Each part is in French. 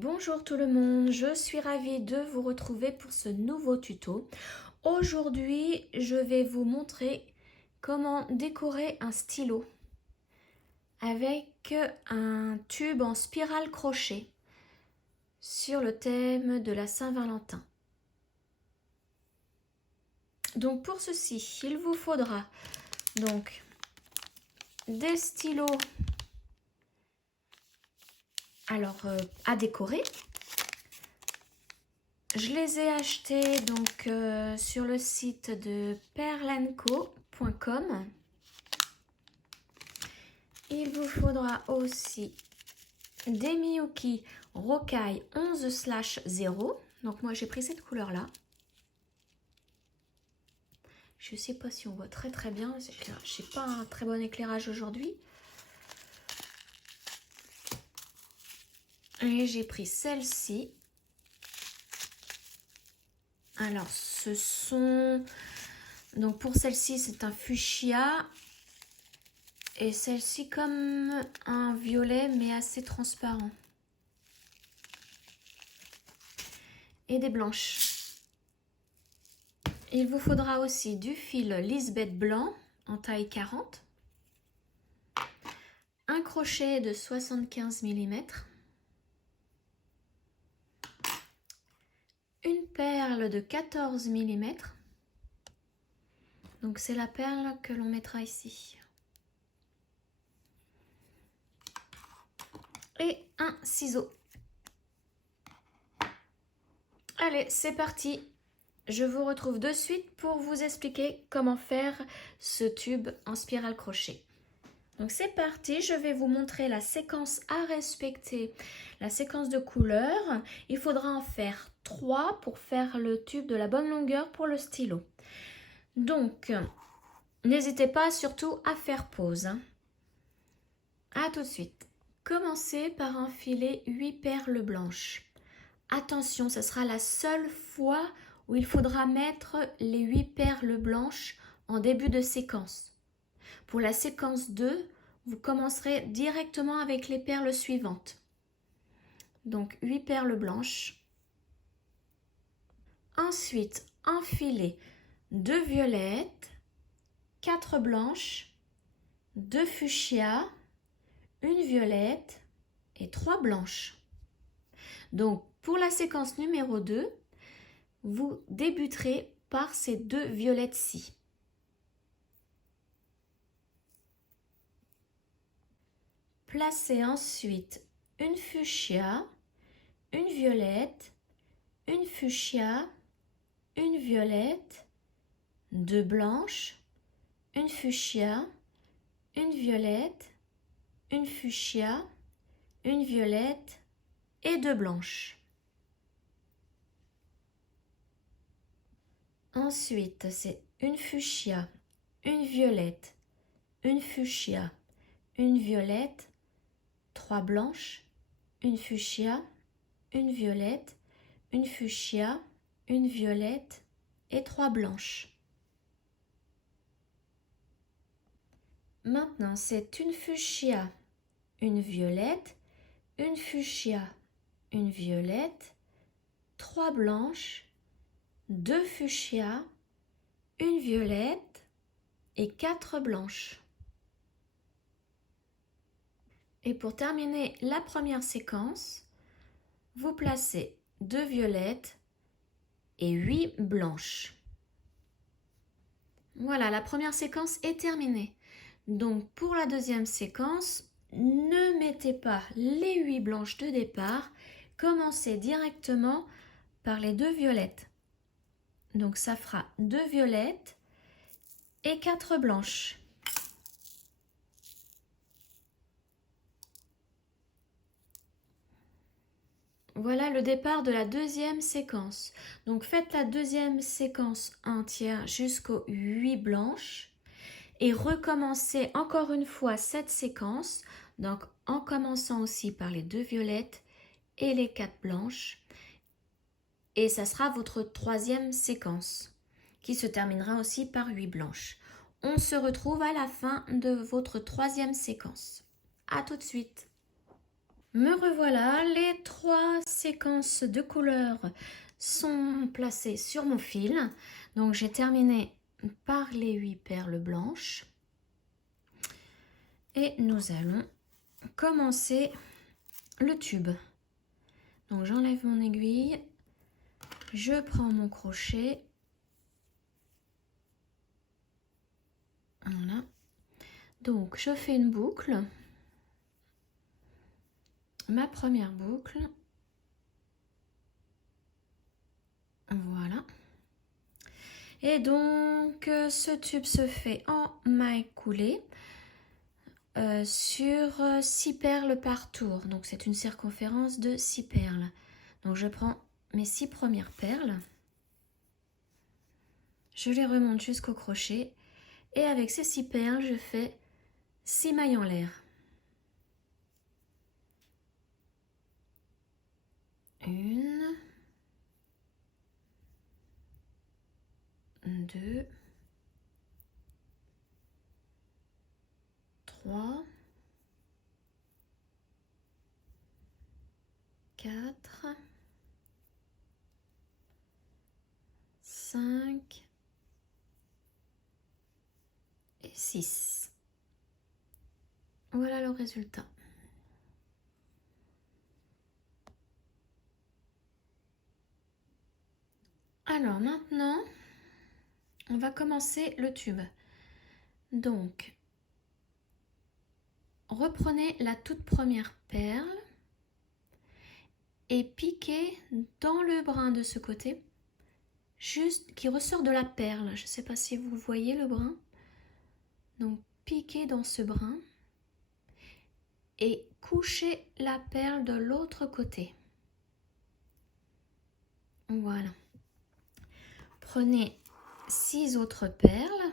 Bonjour tout le monde, je suis ravie de vous retrouver pour ce nouveau tuto. Aujourd'hui, je vais vous montrer comment décorer un stylo avec un tube en spirale crochet sur le thème de la Saint-Valentin. Donc pour ceci, il vous faudra donc des stylos à décorer. Je les ai achetés donc sur le site de perlenco.com. Il vous faudra aussi des Miyuki Rokai 11/0. Donc moi j'ai pris cette couleur là. Je ne sais pas si on voit très bien. Je n'ai pas un très bon éclairage aujourd'hui. Et j'ai pris celle-ci. Alors ce sont... Donc pour celle-ci c'est un fuchsia. Et celle-ci comme un violet mais assez transparent. Et des blanches. Il vous faudra aussi du fil Lisbeth blanc en taille 40. Un crochet de 75 mm. Une perle de 14 mm. Donc c'est la perle que l'on mettra ici. Et un ciseau. Allez, c'est parti. Je vous retrouve de suite pour vous expliquer comment faire ce tube en spirale crochet. Donc c'est parti, je vais vous montrer la séquence à respecter, la séquence de couleurs. Il faudra en faire 3 pour faire le tube de la bonne longueur pour le stylo. Donc, n'hésitez pas surtout à faire pause. A tout de suite. Commencez par enfiler 8 perles blanches. Attention, ce sera la seule fois où il faudra mettre les 8 perles blanches en début de séquence. Pour la séquence 2, vous commencerez directement avec les perles suivantes. Donc 8 perles blanches. Ensuite, enfilez 2 violettes, 4 blanches, 2 fuchsia, une violette et 3 blanches. Donc pour la séquence numéro 2, vous débuterez par ces 2 violettes-ci. Placez ensuite une fuchsia, une violette, une fuchsia, une violette, 2 blanches, une fuchsia, une violette, une fuchsia, une violette et 2 blanches. Ensuite, c'est une fuchsia, une violette, une fuchsia, une violette, 3 blanches, une fuchsia, une violette, une fuchsia, une violette et 3 blanches. Maintenant, c'est une fuchsia, une violette, une fuchsia, une violette, 3 blanches, 2 fuchsia, une violette et 4 blanches. Et pour terminer la première séquence, vous placez 2 violettes et 8 blanches. Voilà, la première séquence est terminée. Donc pour la deuxième séquence, ne mettez pas les 8 blanches de départ, commencez directement par les 2 violettes. Donc ça fera 2 violettes et 4 blanches. Voilà le départ de la deuxième séquence. Donc faites la deuxième séquence entière jusqu'aux 8 blanches et recommencez encore une fois cette séquence. Donc en commençant aussi par les 2 violettes et les 4 blanches. Et ça sera votre troisième séquence qui se terminera aussi par 8 blanches. On se retrouve à la fin de votre troisième séquence. À tout de suite. Me revoilà, les 3 séquences de couleurs sont placées sur mon fil. Donc j'ai terminé par les 8 perles blanches. Et nous allons commencer le tube. Donc j'enlève mon aiguille, je prends mon crochet. Voilà. Donc je fais une boucle. Ma première boucle. Voilà. Et donc ce tube se fait en maille coulée sur 6 perles par tour. Donc c'est une circonférence de 6 perles. Donc je prends mes 6 premières perles. Je les remonte jusqu'au crochet. Et avec ces 6 perles, je fais 6 mailles en l'air. 1, 2, 3, 4, 5 et 6. Voilà le résultat. Alors maintenant, on va commencer le tube. Donc, reprenez la toute première perle et piquez dans le brin de ce côté, juste qui ressort de la perle. Je ne sais pas si vous voyez le brin. Donc, piquez dans ce brin et couchez la perle de l'autre côté. Voilà. Prenez 6 autres perles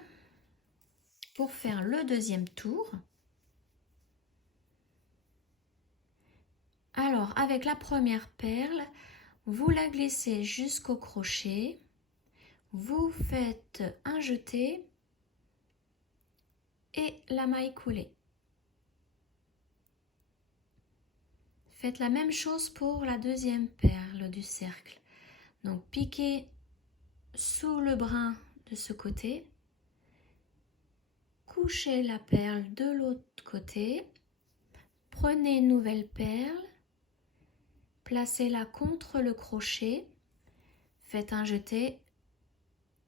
pour faire le deuxième tour. Alors, avec la première perle, vous la glissez jusqu'au crochet. Vous faites un jeté et la maille coulée. Faites la même chose pour la deuxième perle du cercle. Donc, piquez sous le brin de ce côté. Couchez la perle de l'autre côté. Prenez une nouvelle perle. Placez-la contre le crochet. Faites un jeté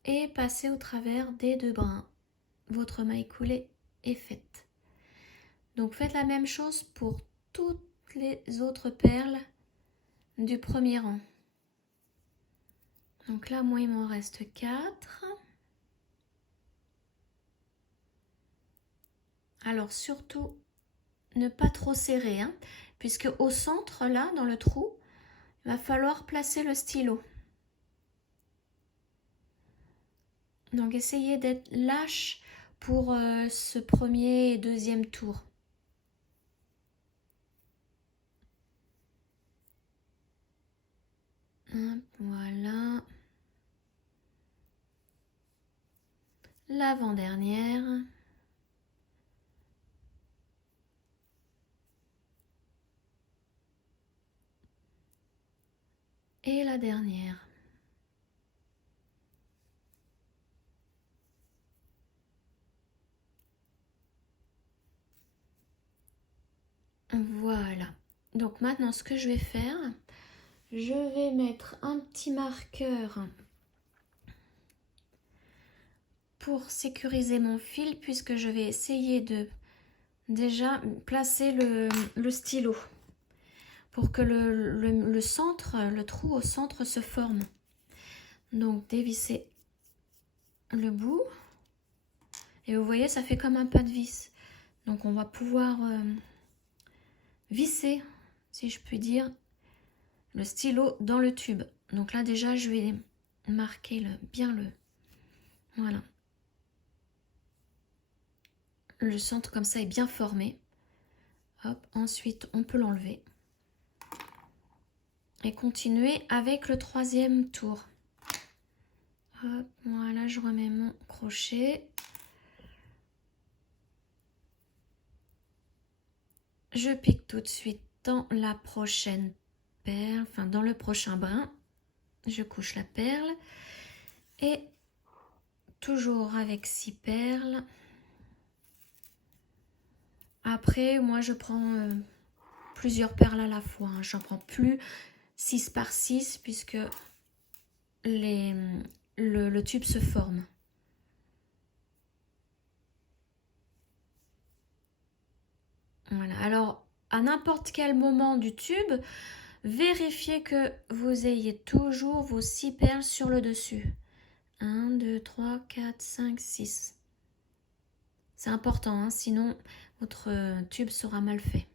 et passez au travers des 2 brins. Votre maille coulée est faite. Donc, faites la même chose pour toutes les autres perles du premier rang. Donc là, moi, il m'en reste 4. Alors, surtout, ne pas trop serrer, hein, puisque au centre, là, dans le trou, il va falloir placer le stylo. Donc, essayez d'être lâche pour ce premier et deuxième tour. Hop, voilà. L'avant-dernière. Et la dernière. Voilà. Donc maintenant, ce que je vais faire, je vais mettre un petit marqueur pour sécuriser mon fil, puisque je vais essayer de déjà placer le stylo pour que le centre, le trou au centre se forme. Donc dévissez le bout et vous voyez, ça fait comme un pas de vis. Donc on va pouvoir visser, si je puis dire, le stylo dans le tube. Donc là déjà je vais marquer bien le... Voilà. Le centre comme ça est bien formé. Hop, ensuite on peut l'enlever. Et continuer avec le troisième tour. Hop, voilà, je remets mon crochet. Je pique tout de suite dans la prochaine perle, enfin dans le prochain brin, je couche la perle et toujours avec 6 perles. Après, moi je prends plusieurs perles à la fois, hein. J'en prends plus 6 par 6 puisque le tube se forme. Voilà, alors à n'importe quel moment du tube, vérifiez que vous ayez toujours vos 6 perles sur le dessus. 1, 2, 3, 4, 5, 6. C'est important, hein, sinon votre tube sera mal fait.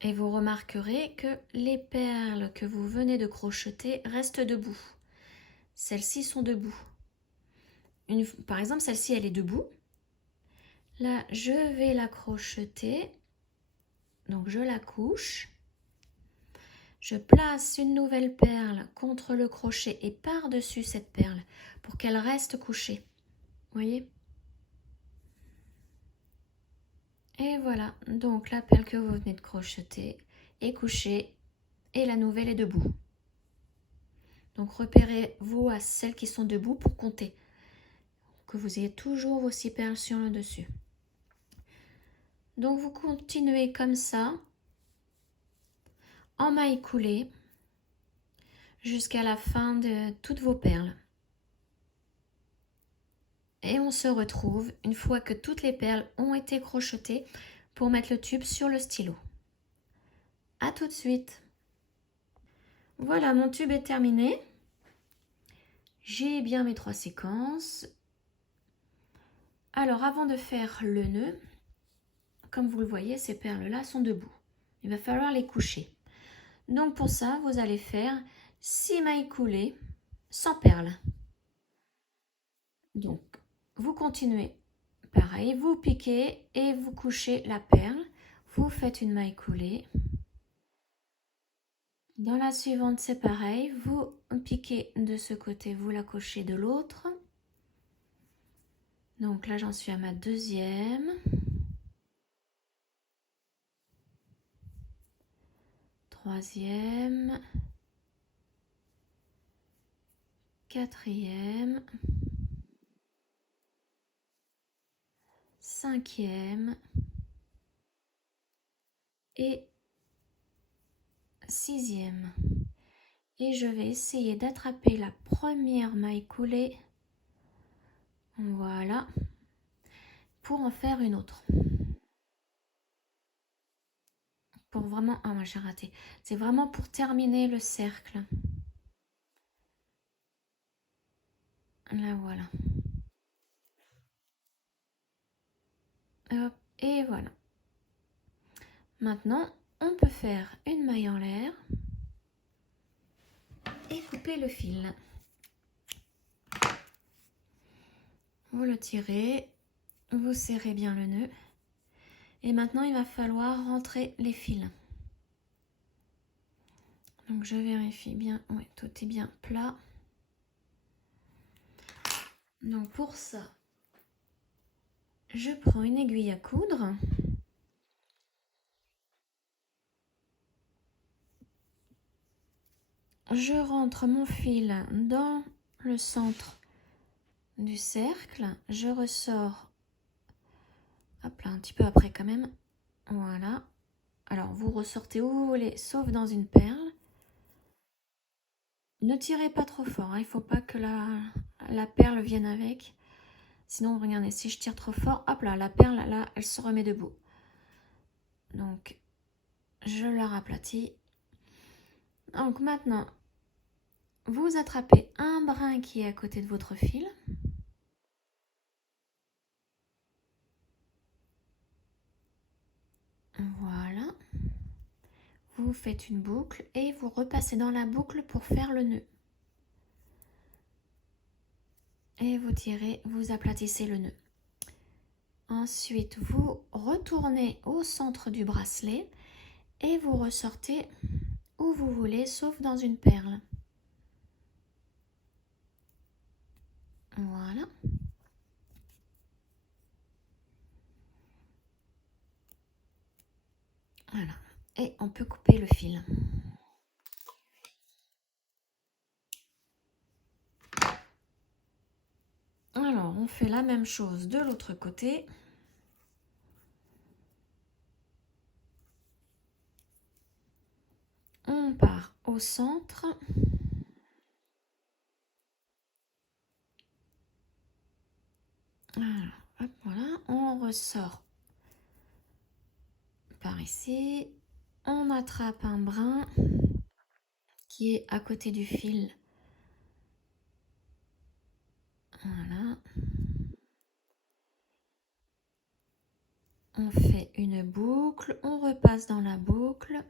Et vous remarquerez que les perles que vous venez de crocheter restent debout. Celles-ci sont debout. Par exemple, celle-ci, elle est debout. Là, je vais la crocheter. Donc, je la couche. Je place une nouvelle perle contre le crochet et par-dessus cette perle pour qu'elle reste couchée. Vous voyez? Et voilà, donc la perle que vous venez de crocheter est couchée et la nouvelle est debout. Donc repérez-vous à celles qui sont debout pour compter. Que vous ayez toujours vos 6 perles sur le dessus. Donc vous continuez comme ça, en maille coulée, jusqu'à la fin de toutes vos perles. Et on se retrouve une fois que toutes les perles ont été crochetées pour mettre le tube sur le stylo. A tout de suite. Voilà, mon tube est terminé. J'ai bien mes 3 séquences. Alors avant de faire le nœud, comme vous le voyez, ces perles-là sont debout. Il va falloir les coucher. Donc pour ça, vous allez faire 6 mailles coulées sans perles. Donc vous continuez pareil, vous piquez et vous couchez la perle. Vous faites une maille coulée. Dans la suivante, c'est pareil. Vous piquez de ce côté, vous la couchez de l'autre. Donc là, j'en suis à ma deuxième. Troisième. Quatrième. Cinquième. Et sixième. Et je vais essayer d'attraper la première maille coulée. Voilà. Pour en faire une autre. Pour vraiment... Ah, moi j'ai raté. C'est vraiment pour terminer le cercle. Là, voilà. Hop, et voilà. Maintenant, on peut faire une maille en l'air et couper le fil. Vous le tirez, vous serrez bien le nœud. Et maintenant, il va falloir rentrer les fils. Donc, je vérifie bien. Oui, tout est bien plat. Donc, pour ça, je prends une aiguille à coudre. Je rentre mon fil dans le centre du cercle. Je ressors, hop là, un petit peu après quand même. Voilà. Alors, vous ressortez où vous voulez, sauf dans une perle. Ne tirez pas trop fort, hein. Il ne faut pas que la perle vienne avec. Sinon, regardez, si je tire trop fort, hop là, la perle, là, elle se remet debout. Donc, je la raplatis. Donc, maintenant, vous attrapez un brin qui est à côté de votre fil. Voilà. Vous faites une boucle et vous repassez dans la boucle pour faire le nœud. Et vous tirez, vous aplatissez le nœud. Ensuite, vous retournez au centre du bracelet et vous ressortez où vous voulez, sauf dans une perle. Voilà. Voilà. Et on peut couper le fil. Alors, on fait la même chose de l'autre côté. On part au centre. Alors, hop, voilà, on ressort par ici. On attrape un brin qui est à côté du fil. Voilà. On fait une boucle, on repasse dans la boucle.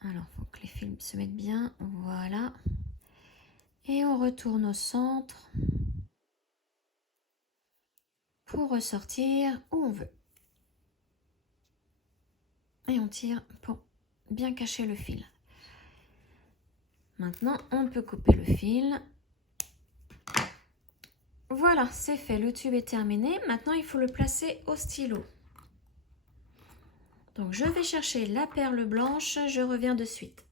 Alors, il faut que les fils se mettent bien. Voilà. Et on retourne au centre pour ressortir où on veut. Et on tire pour bien cacher le fil. Maintenant, on peut couper le fil. Voilà, c'est fait. Le tube est terminé. Maintenant, il faut le placer au stylo. Donc, je vais chercher la perle blanche. Je reviens de suite.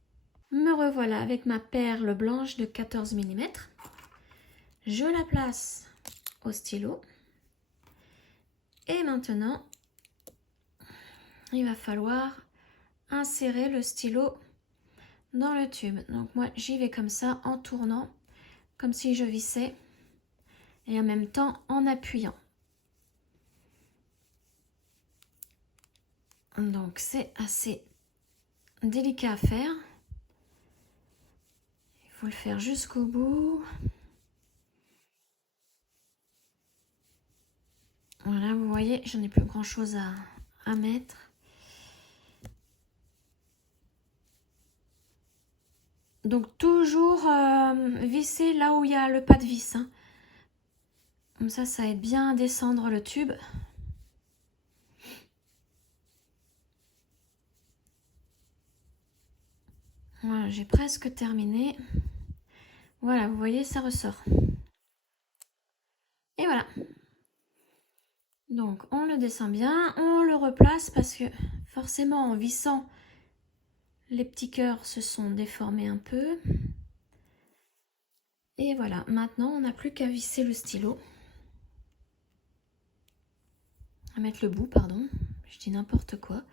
Me revoilà avec ma perle blanche de 14 mm. Je la place au stylo. Et maintenant, il va falloir insérer le stylo dans le tube. Donc moi, j'y vais comme ça en tournant, comme si je vissais, et en même temps en appuyant. Donc c'est assez délicat à faire. Il faut le faire jusqu'au bout. Voilà, vous voyez, j'en ai plus grand chose à mettre. Donc toujours visser là où il y a le pas de vis. Hein. Comme ça aide bien à descendre le tube. Voilà, j'ai presque terminé. Voilà, vous voyez, ça ressort. Et voilà. Donc, on le descend bien, on le replace parce que forcément, en vissant, les petits cœurs se sont déformés un peu. Et voilà, maintenant, on n'a plus qu'à visser le stylo. À mettre le bout, pardon. Je dis n'importe quoi.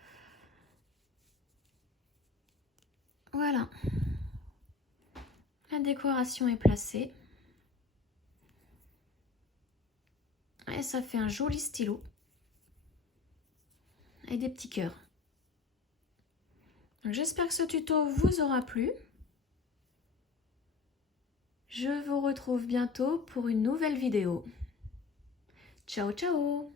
Voilà. La décoration est placée. Et ça fait un joli stylo. Et des petits cœurs. J'espère que ce tuto vous aura plu. Je vous retrouve bientôt pour une nouvelle vidéo. Ciao, ciao!